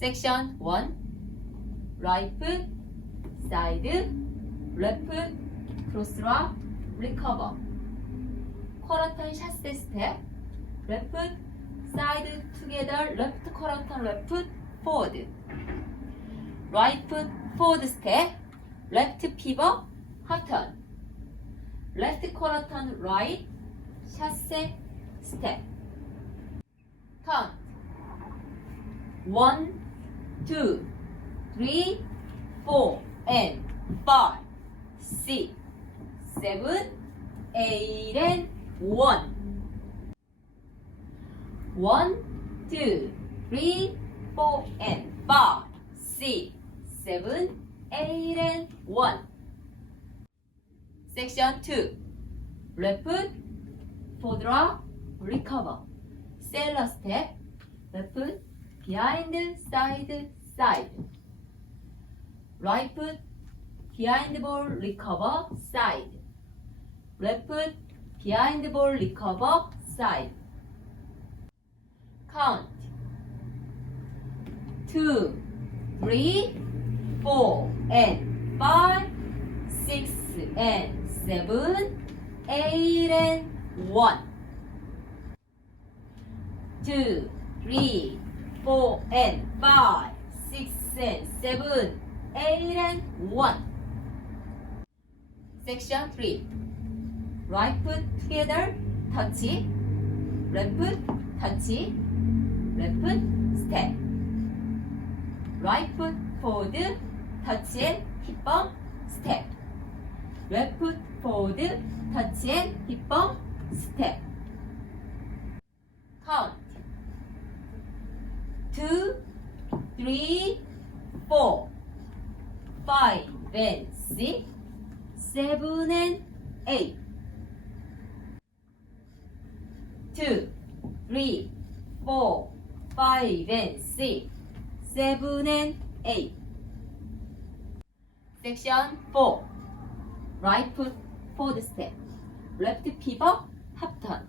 섹션 1 right foot, side, left foot, cross라, recover quarter turn 샷세 스텝 left foot, side together, left quarter turn left foot, forward right foot, forward step left pivot, half turn left quarter turn right, 샷세 step count 1, 2, 3, 4, and 5, 6, 7, 8, and 1. 1, 2, 3, 4, and 5, 6, 7, 8, and 1. Section 2. Left foot, forward rock, recover. Sailor step, left foot, behind, side, side. Right foot, behind ball, recover, side. Left foot, behind ball, recover, side. Count. 2, 3, 4, and 5, 6, and 7, 8, and 1. 2, 3, 4, and 5, 6, and 7, 8, and 1. Section 3. Right foot together, touch. Left foot, touch. Left foot, step. Right foot forward, touch and hip bump, step. Left foot forward, touch and hip bump, step. Count. 2, 3, 4, 5, and 6, 7, and 8. 2, 3, 4, 5, and 6, 7, and 8. Section 4. Right foot forward step. Left pivot, half turn.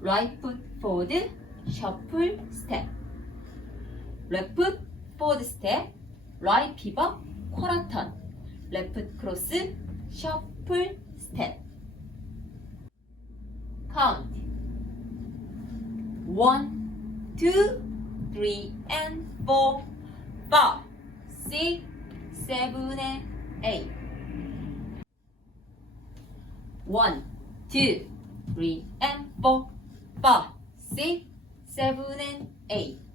Right foot forward, shuffle step. Left foot forward step, right pivot, quarter turn. Left foot cross, shuffle step. Count. 1, 2, 3, and 4, 5, 6, 7, and 8. 1, 2, 3, and 4, 5, 6, 7, and 8.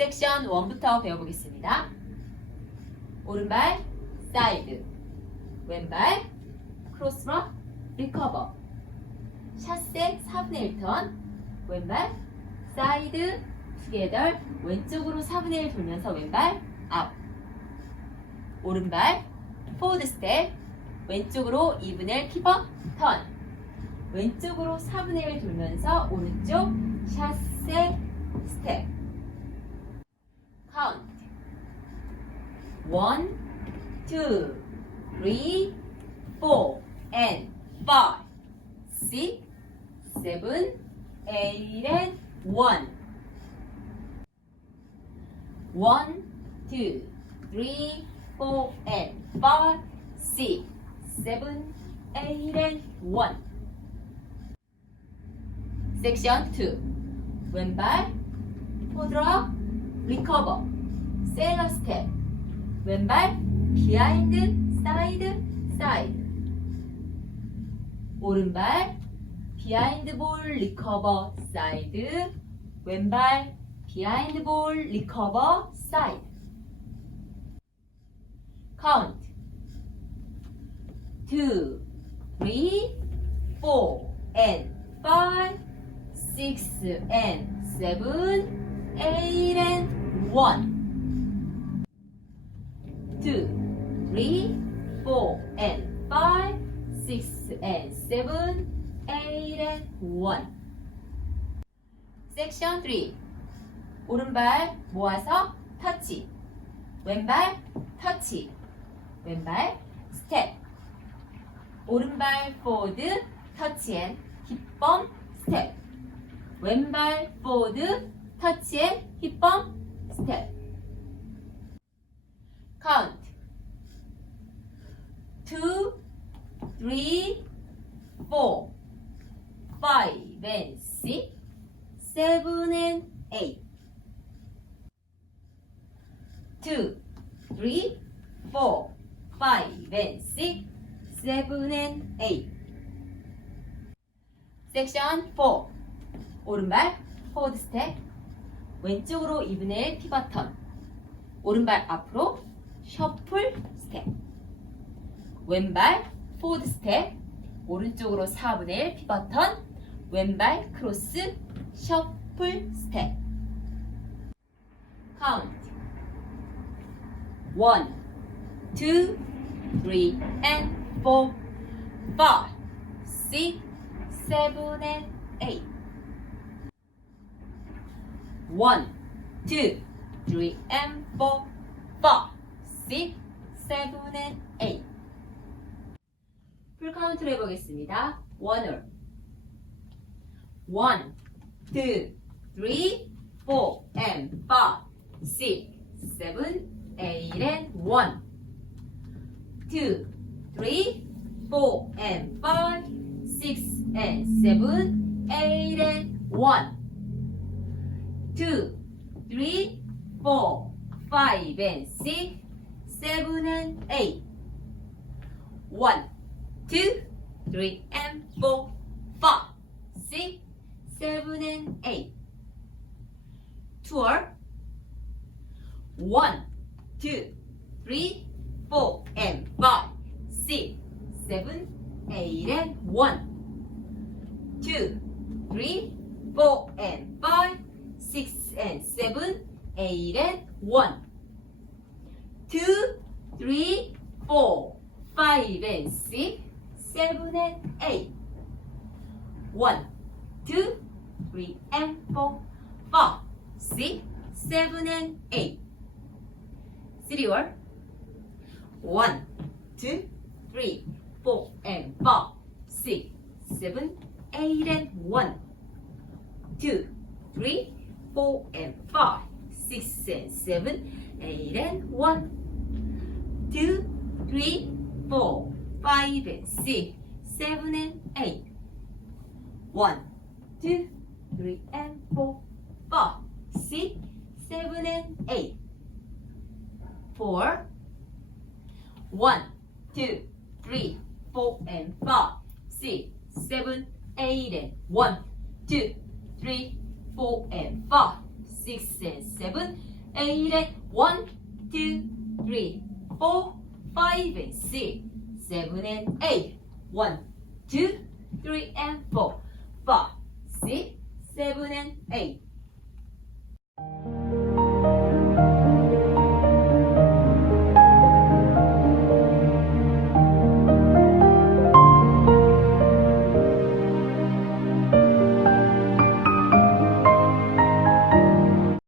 섹션 1부터 배워보겠습니다. 오른발, 사이드, 왼발, 크로스로, 리커버, 샷세 4분의 1턴, 왼발, 사이드, 투게더, 왼쪽으로 4분의 1 돌면서 왼발, 앞, 오른발, 포워드 스텝, 왼쪽으로 2분의 1 피벗, 턴, 왼쪽으로 4분의 1 돌면서 오른쪽, 샷세 스텝. Count. 1, 2, 3, 4, and 5, 6, 7, 8, and 1. 1, 2, 3, 4, and 5, 6, 7, 8, and 1. Section 2. 왼발, 포드락, 리커버, 세일러 스텝, 왼발, 비하인드, 사이드, 사이드, 오른발, 비하인드 볼, 리커버, 사이드, 왼발, 비하인드 볼, 리커버, 사이드. Count. 2, 3, 4, and 5, 6, and 7, 8, and 1. 2, 3, 4, and 5, 6, and 7, 8, and 1. Section 3. 오른발 모아서 터치, 왼발 터치, 왼발 스텝. 오른발 포워드 터치 앤 힙범 스텝. 왼발 포워드 터치 앤 힙범 스텝. 카운트 2, 3, 4, 5 and 6, 7 and 8. 2, 3, 4, 5 and 6, 7 and 8. 섹션 4. 오른발 포워드 스텝. 왼쪽으로 2분의 1 피벗턴. 오른발 앞으로 셔플 스텝. 왼발 포워드 스텝. 오른쪽으로 4분의 1 피벗턴. 왼발 크로스 셔플 스텝. 카운트 1, 2, 3 and 4, 5, 6, 7 and 8. 1, 2, 3 and 4, 5, 6, 7 and 8. 풀 카운트를 해보겠습니다. 원을 1, 2, 3, 4 and 5, 6, 7, 8 and 1. 2, 3, 4 and 5, 6 and 7, 8 and 1. 2, 3, 4, 5 and 6, 7 and 8. 1, 2, 3 and 4, 5, 6, 7 and 8. Tour 1, 2, 3, 4 and 5, 6, 7, 8 and 1. 2, 3, 4 and 5, 6 and 7, 8 and 1. 2, 3, 4, 5 and 6, 7 and 8. 1, 2, 3 and 4, 5, 6, 7 and 8. 3 or 1, 2, 3, 4 and 5, 6, 7, 8 and 1. 2, 3, 4 and 5, 6 and 7, 8 and 1. 2, 3, 4, 5 and 6, 7 and 8. 1, 2, 3 and 4, 5, 6, 7 and 8. 4, 1, 2, 3, 4 and 5, 6, 7, 8 and 1, 2, 3, 4 and 5, 6 and 7, 8 and 1, 2, 3, 4, 5 and 6, 7 and 8. 1, 2, 3 and 4, 5, 6, 7 and 8.